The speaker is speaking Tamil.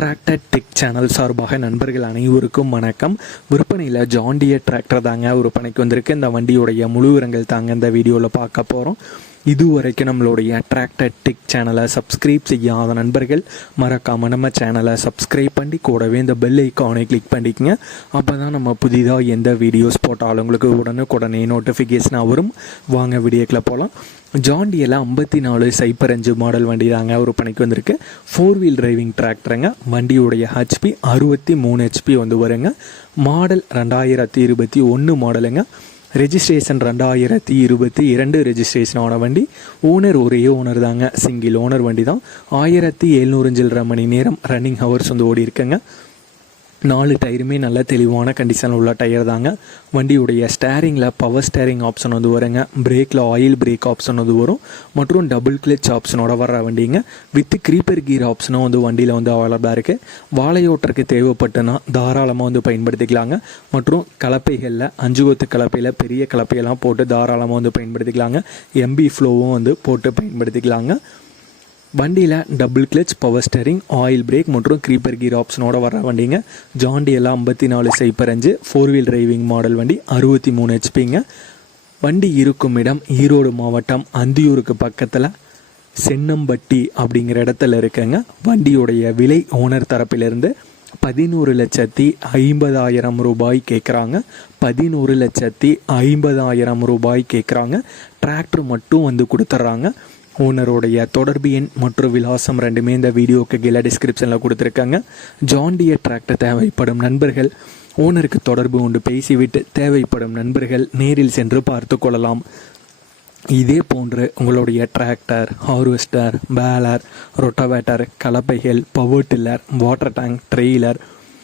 டிராக்டர் டெக் சேனல் சார்பாக நண்பர்கள் அனைவருக்கும் வணக்கம். விற்பனையில் ஜாண்டியர் டிராக்டர் தாங்க விற்பனைக்கு வந்திருக்கு. இந்த வண்டியுடைய முழு விவரங்கள் தாங்க இந்த வீடியோவில் பார்க்க போகிறோம் இதுவரைக்கும் நம்மளுடைய அட்ராக்டட் டெக் சேனலை சப்ஸ்கிரைப் செய்யாத நண்பர்கள் மறக்காமல் நம்ம சேனலை சப்ஸ்கிரைப் பண்ணி கூடவே இந்த பெல் ஐக்கானை கிளிக் பண்ணிக்கங்க. அப்போ தான் நம்ம புதிதாக எந்த வீடியோஸ் போட்டாலும் உங்களுக்கு உடனுக்குடனே நோட்டிஃபிகேஷனாக வரும். வாங்க வீடியோக்கில் போகலாம் ஜாண்டியில் ஐம்பத்தி நாலு சைப்பர் அஞ்சு மாடல் வண்டி தாங்க ஒரு பணிக்கு வந்திருக்கு. ஃபோர் வீல் டிரைவிங் டிராக்டருங்க வண்டியுடைய ஹெச்பி அறுபத்தி மூணு ஹெச்பி வந்து வருங்க. மாடல் ரெண்டாயிரத்தி இருபத்தி ஒன்று மாடலுங்க ரெஜிஸ்ட்ரேஷன் ரெண்டாயிரத்தி இருபத்தி இரண்டு ரெஜிஸ்ட்ரேஷன் ஆன வண்டி ஓனர் ஒரே ஓனர் தாங்க. சிங்கிள் ஓனர் வண்டி தான். ஆயிரத்தி எழுநூறு சில்லரை மணி நேரம் ரன்னிங் ஹவர்ஸ் வந்து ஓடி இருக்குங்க நாலு டயருமே நல்ல தெளிவான கண்டிஷனில் உள்ள டயர் தாங்க. வண்டியுடைய ஸ்டேரிங்கில் பவர் ஸ்டேரிங் ஆப்ஷன் வந்து வருங்க. பிரேக்கில் ஆயில் பிரேக் ஆப்ஷன் வந்து வரும். மற்றும் டபுள் கிளச் ஆப்ஷனோட வர்ற வண்டிங்க. வித் க்ரீப்பர் கீர் ஆப்ஷனும் வந்து வண்டியில் வந்து அவைலபிளாக இருக்குது வாழையோட்டருக்கு தேவைப்பட்டுனா தாராளமாக வந்து பயன்படுத்திக்கலாங்க. மற்றும் கலப்பைகளில் அஞ்சு கொத்து கலப்பையில் பெரிய கலப்பையெல்லாம் போட்டு தாராளமாக வந்து பயன்படுத்திக்கலாங்க. எம்பி ஃப்ளோவும் வந்து போட்டு பயன்படுத்திக்கலாங்க. வண்டியில் double clutch power steering oil brake மற்றும் க்ரீப்பர் கீர் ஆப்ஷனோட வர வண்டிங்க. ஜாண்டி எல்லாம் ஐம்பத்தி நாலு சைப்பர் அஞ்சு ஃபோர் வீல் டிரைவிங் மாடல் வண்டி அறுபத்தி மூணு ஹெச்பிங்க வண்டி இருக்கும் இடம் ஈரோடு மாவட்டம் அந்தியூருக்கு பக்கத்தில் சென்னம்பட்டி அப்படிங்கிற இடத்துல இருக்குங்க. வண்டியுடைய விலை ஓனர் தரப்பிலிருந்து பதினோரு லட்சத்தி ஐம்பதாயிரம் ரூபாய் கேட்குறாங்க பதினோரு லட்சத்தி ஐம்பதாயிரம் ரூபாய் கேட்குறாங்க டிராக்டர் மட்டும் வந்து கொடுத்துட்றாங்க. ஓனருடைய தொடர்பு எண் மற்றும் விலாசம் ரெண்டுமே இந்த வீடியோக்கு கீழே டிஸ்கிரிப்ஷனில் கொடுத்துருக்காங்க. ஜாண்டியர் டிராக்டர் தேவைப்படும் நண்பர்கள் ஓனருக்கு தொடர்பு கொண்டு பேசிவிட்டு தேவைப்படும் நண்பர்கள் நேரில் சென்று பார்த்து கொள்ளலாம். இதே போன்று உங்களுடைய tractor harvester baler rotavator கலப்பைகள் power tiller water tank trailer